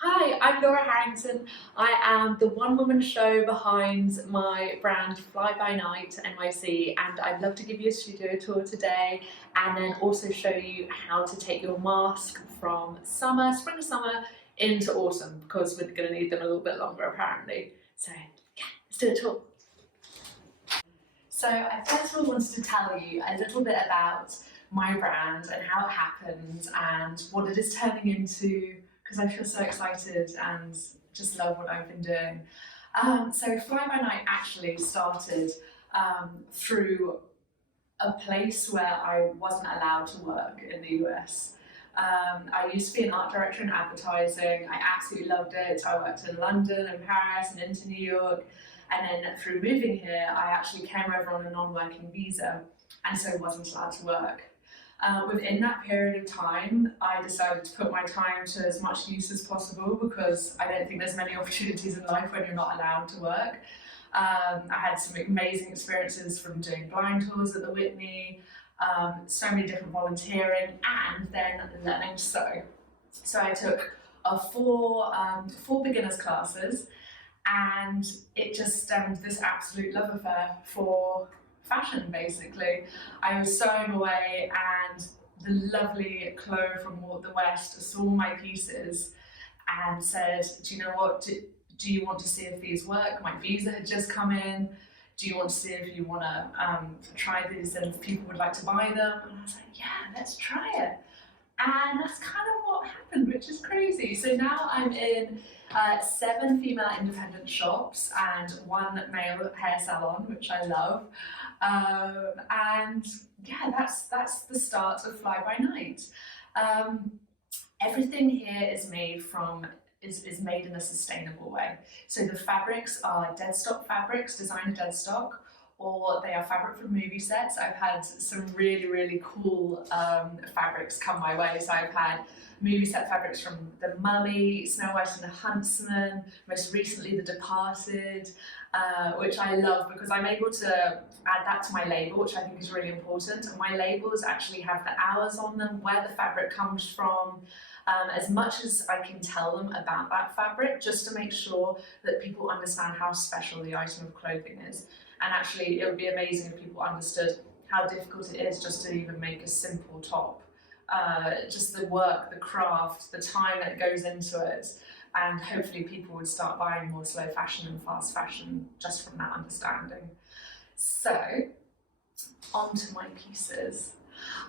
Hi, I'm Laura Harrington. I am the one-woman show behind my brand FlyByNight NYC, and I'd love to give you a studio tour today and then also show you how to take your mask from summer, spring and summer, into autumn because we're going to need them a little bit longer apparently. So yeah, let's do a tour. So I first of all wanted to tell you a little bit about my brand and how it happened and what it is turning into because I feel so excited and just love what I've been doing. So Fly By Night actually started through a place where I wasn't allowed to work in the US. I used to be an art director in advertising. I absolutely loved it. I worked in London and Paris and into New York. And then through moving here, I actually came over on a non-working visa and so wasn't allowed to work. Within that period of time, I decided to put my time to as much use as possible because I don't think there's many opportunities in life when you're not allowed to work. I had some amazing experiences from doing blind tours at the Whitney, so many different volunteering, and then learning to sew. So I took four beginners classes, and it just stemmed this absolute love affair for fashion. Basically, I was sewing away, and the lovely Chloe from the West saw my pieces and said, "Do you know what? Do you want to see if these work? My visa had just come in. Do you want to see if you want to try these and if people would like to buy them?" And I was like, "Yeah, let's try it." And that's kind of what happened, which is crazy. So now I'm in 7 female independent shops and 1 male hair salon, which I love. And yeah, that's the start of Fly By Night. Um, Everything here is made from is made in a sustainable way. So the fabrics are deadstock fabrics, designer deadstock, or they are fabric from movie sets. I've had some really cool fabrics come my way. So I've had movie set fabrics from The Mummy, Snow White and the Huntsman, most recently The Departed, which I love because I'm able to add that to my label, which I think is really important. And my labels actually have the hours on them, where the fabric comes from, as much as I can tell them about that fabric, just to make sure that people understand how special the item of clothing is. And actually, it would be amazing if people understood how difficult it is just to even make a simple top. Just the work, the craft, the time that goes into it, and hopefully people would start buying more slow fashion and fast fashion just from that understanding. So, onto my pieces.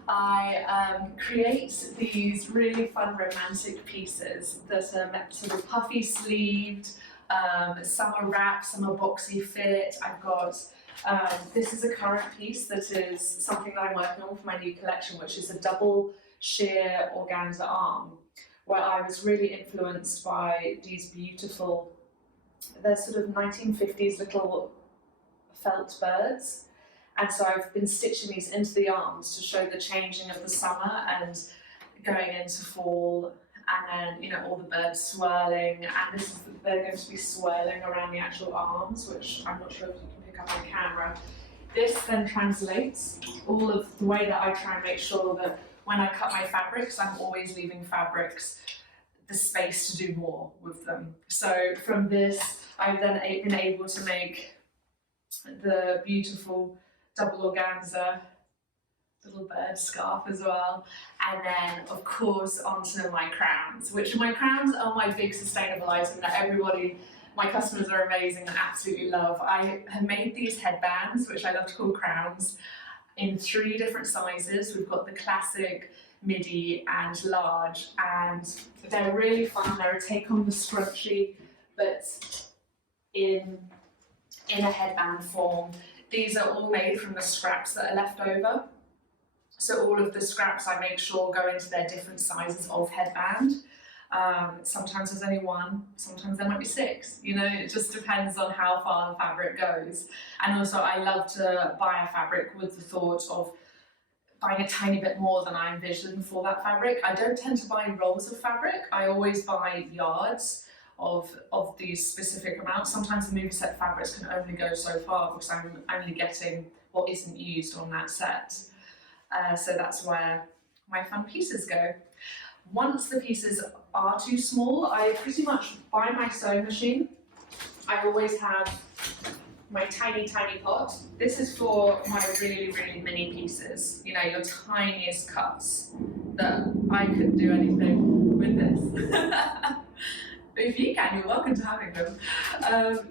I create these really fun romantic pieces that are sort of puffy sleeved, some are wrap, some are boxy fit. I've got, this is a current piece that is something that I'm working on for my new collection, which is a double sheer organza arm, where I was really influenced by these beautiful, they're sort of 1950s little felt birds. And so I've been stitching these into the arms to show the changing of the summer and going into fall, and then, you know, all the birds swirling, and this is, they're going to be swirling around the actual arms, which I'm not sure if you can pick up on camera. This then translates all of the way that I try and make sure that when I cut my fabrics, I'm always leaving fabrics the space to do more with them. So from this, I've then been able to make the beautiful double organza little bird scarf as well, and then of course onto my crowns, which my crowns are my big sustainable item that everybody, my customers are amazing and absolutely love. I have made these headbands, which I love to call crowns, in 3 different sizes. We've got the classic, midi and large, and they're really fun. They're a take on the scrunchie, but in a headband form. These are all made from the scraps that are left over. So all of the scraps I make sure go into their different sizes of headband. Sometimes there's only 1, sometimes there might be 6. You know, it just depends on how far the fabric goes. And also I love to buy a fabric with the thought of buying a tiny bit more than I envisioned for that fabric. I don't tend to buy rolls of fabric. I always buy yards of these specific amounts. Sometimes the movie set fabrics can only go so far because I'm only getting what isn't used on that set. So that's where my fun pieces go. Once the pieces are too small, I pretty much, by my sewing machine, I always have my tiny pot. This is for my really mini pieces, you know, your tiniest cuts that I couldn't do anything with this. But if you can, you're welcome to having them.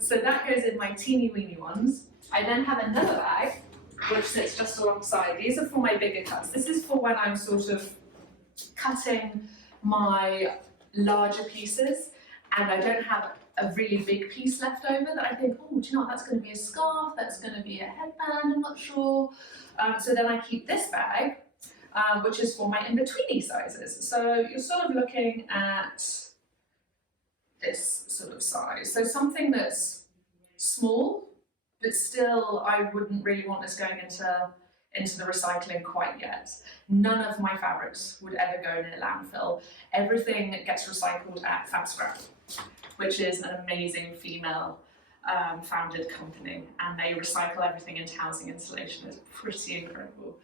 So that goes in my teeny weeny ones. I then have another bag which sits just alongside. These are for my bigger cuts. This is for when I'm sort of cutting my larger pieces and I don't have a really big piece left over that I think, oh, do you know what, that's going to be a scarf, that's going to be a headband, I'm not sure. So then I keep this bag, which is for my in-betweeny sizes. So you're sort of looking at this sort of size. So something that's small, but still I wouldn't really want this going into the recycling quite yet. None of my fabrics would ever go near landfill. Everything gets recycled at FabScrap, which is an amazing female founded company, and they recycle everything into housing insulation. It's pretty incredible.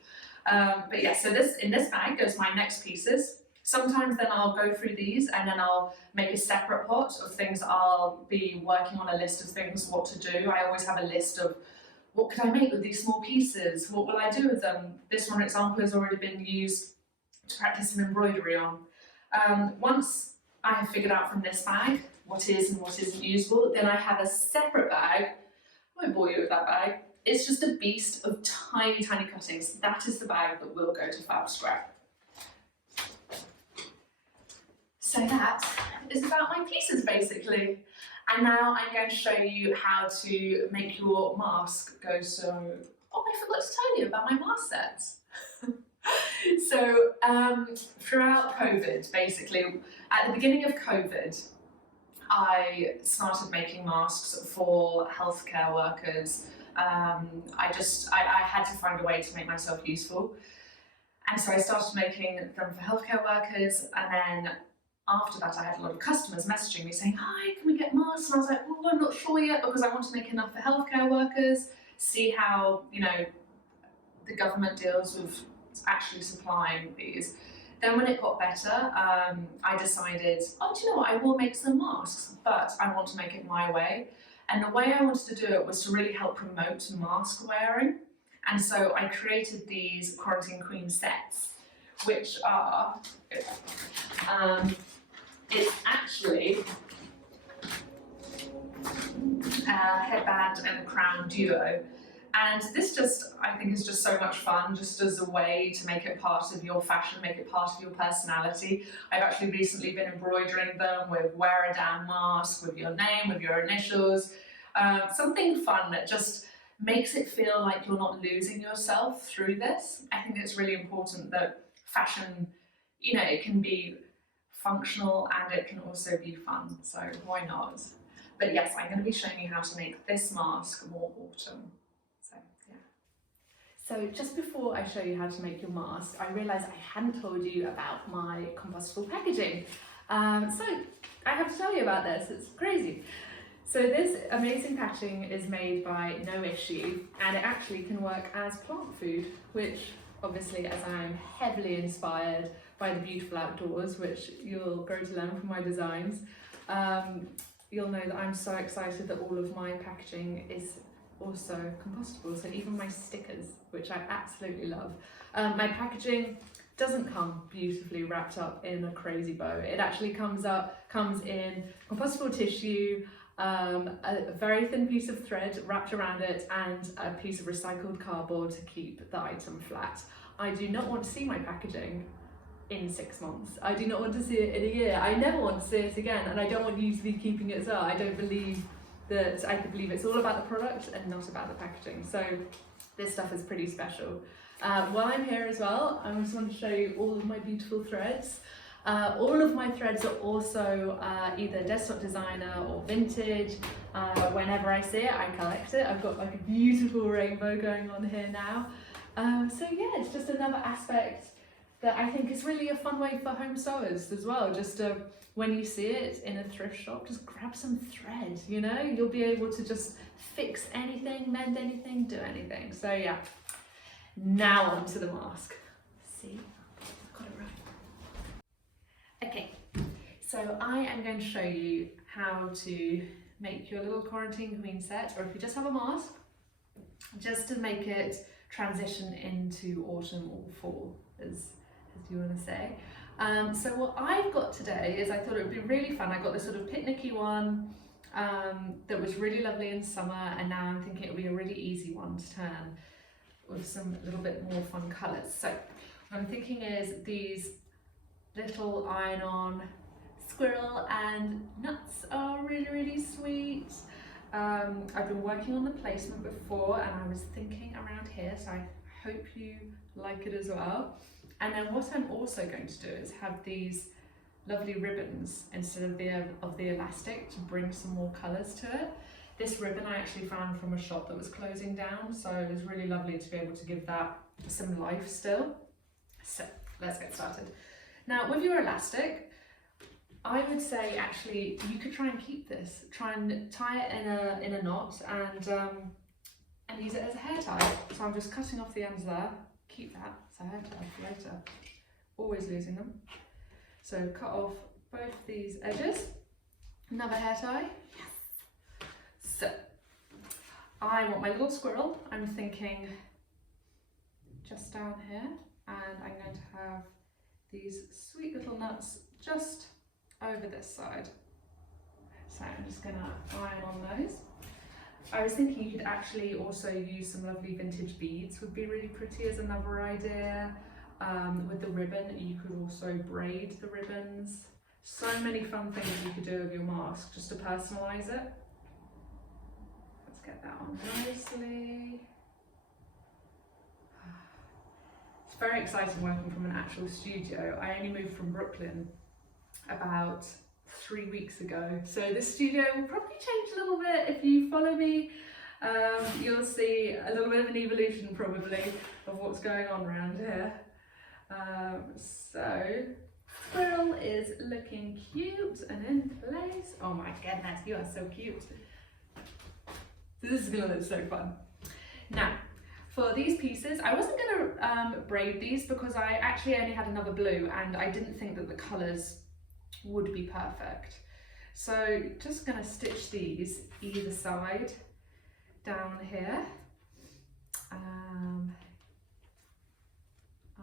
But yeah, so in this bag goes my next pieces. Sometimes then I'll go through these and then I'll make a separate pot of things I'll be working on, a list of things what to do. I always have a list of what could I make with these small pieces? What will I do with them? This one example has already been used to practice some embroidery on. Once I have figured out from this bag what is and what isn't usable, then I have a separate bag. I won't bore you with that bag. It's just a beast of tiny cuttings. That is the bag that will go to FabScrap. So that is about my pieces basically. And now I'm going to show you how to make your mask go so... Oh, I forgot to tell you about my mask sets. So throughout COVID, basically, at the beginning of COVID, I started making masks for healthcare workers. I had to find a way to make myself useful. And so I started making them for healthcare workers, and then after that I had a lot of customers messaging me saying, hi, can we get masks? And I was like, oh, I'm not sure yet because I want to make enough for healthcare workers, see how, you know, the government deals with actually supplying these. Then when it got better, I decided, oh, do you know what, I will make some masks, but I want to make it my way. And the way I wanted to do it was to really help promote mask wearing. And so I created these Quarantine Queen sets, which are, it's actually a headband and crown duo. And this just, I think, is just so much fun, just as a way to make it part of your fashion, make it part of your personality. I've actually recently been embroidering them with wear a damn mask, with your name, with your initials. Something fun that just makes it feel like you're not losing yourself through this. I think it's really important that fashion, you know, it can be functional and it can also be fun, so why not? But yes, I'm going to be showing you how to make this mask more autumn. So yeah. So just before I show you how to make your mask, I realised I hadn't told you about my compostable packaging. So I have to tell you about this, it's crazy. So this amazing packaging is made by No Issue, and it actually can work as plant food, which obviously, as I'm heavily inspired by the beautiful outdoors, which you'll grow to learn from my designs, you'll know that I'm so excited that all of my packaging is also compostable, so even my stickers, which I absolutely love. My packaging doesn't come beautifully wrapped up in a crazy bow. It actually comes in compostable tissue, a very thin piece of thread wrapped around it, and a piece of recycled cardboard to keep the item flat. I do not want to see my packaging in 6 months. I do not want to see it in a year. I never want to see it again, and I don't want you to be keeping it as well. I don't believe that, I believe it's all about the product and not about the packaging. So this stuff is pretty special. While I'm here as well, I just want to show you all of my beautiful threads. All of my threads are also either desktop designer or vintage. Whenever I see it, I collect it. I've got like a beautiful rainbow going on here now. So yeah, it's just another aspect that I think is really a fun way for home sewers as well. Just when you see it in a thrift shop, just grab some thread, you know? You'll be able to just fix anything, mend anything, do anything. So yeah, now onto the mask. See, I've got it right. So I am going to show you how to make your little quarantine queen set, or if you just have a mask, just to make it transition into autumn or fall, as you want to say. So what I've got today is, I thought it would be really fun. I got this sort of picnicky one that was really lovely in summer, and now I'm thinking it would be a really easy one to turn with some little bit more fun colours. So what I'm thinking is these little iron-on squirrel and nuts are really, really sweet. I've been working on the placement before, and I was thinking around here, so I hope you like it as well. And then what I'm also going to do is have these lovely ribbons instead of the elastic to bring some more colours to it. This ribbon I actually found from a shop that was closing down, so it was really lovely to be able to give that some life still. So let's get started. Now with your elastic, I would say actually you could try and keep this. Try and tie it in a knot and use it as a hair tie. So I'm just cutting off the ends there. Keep that as a hair tie for later. Always losing them. So cut off both these edges. Another hair tie. Yes. So I want my little squirrel. I'm thinking just down here, and I'm going to have these sweet little nuts just over this side. So I'm just going to iron on those. I was thinking you could actually also use some lovely vintage beads, would be really pretty as another idea. With the ribbon, you could also braid the ribbons. So many fun things you could do with your mask just to personalise it. Let's get that on nicely. It's very exciting working from an actual studio. I only moved from Brooklyn about 3 weeks ago, so the studio will probably change a little bit. If you follow me, you'll see a little bit of an evolution probably of what's going on around here. So squirrel is looking cute and in place. Oh my goodness, you are so cute. This is gonna look so fun. Now for these pieces, I wasn't gonna braid these because I actually only had another blue and I didn't think that the colours would be perfect. So just gonna stitch these either side down here.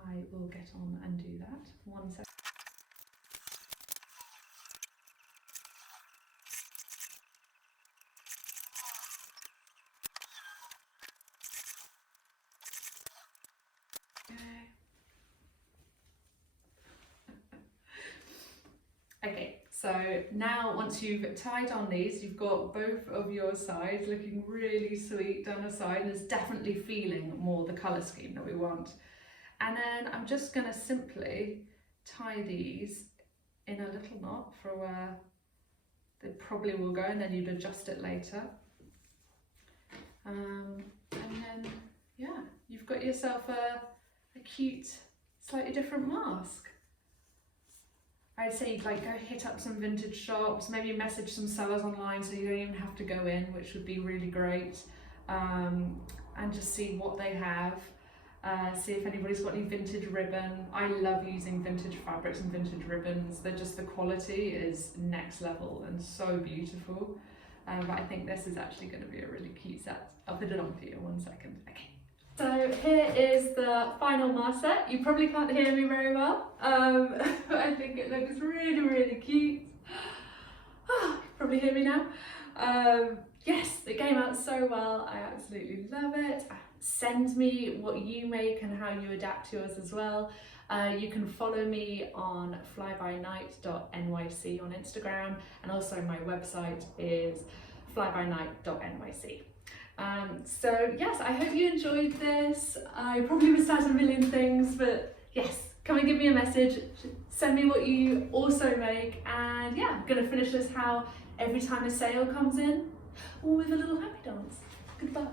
I will get on and do that. 1 second. Okay, so now once you've tied on these, you've got both of your sides looking really sweet down the side, and it's definitely feeling more the colour scheme that we want. And then I'm just going to simply tie these in a little knot for where they probably will go, and then you'd adjust it later. And then, yeah, you've got yourself a cute, slightly different mask. I'd say you'd like go hit up some vintage shops, maybe message some sellers online so you don't even have to go in, which would be really great, and just see what they have. See if anybody's got any vintage ribbon. I love using vintage fabrics and vintage ribbons. They're just, the quality is next level and so beautiful. But I think this is actually going to be a really cute set. I'll put it on for you in 1 second. Okay. So here is the final mask set. You probably can't hear me very well, but I think it looks really, really cute. Probably hear me now. Yes, it came out so well. I absolutely love it. Send me what you make and how you adapt yours as well. You can follow me on FlyByNight.nyc on Instagram, and also my website is FlyByNight.nyc. So yes, I hope you enjoyed this. I probably missed out on a million things, but yes, come and give me a message, send me what you also make, and yeah, I'm gonna finish this how every time a sale comes in, with a little happy dance. Goodbye.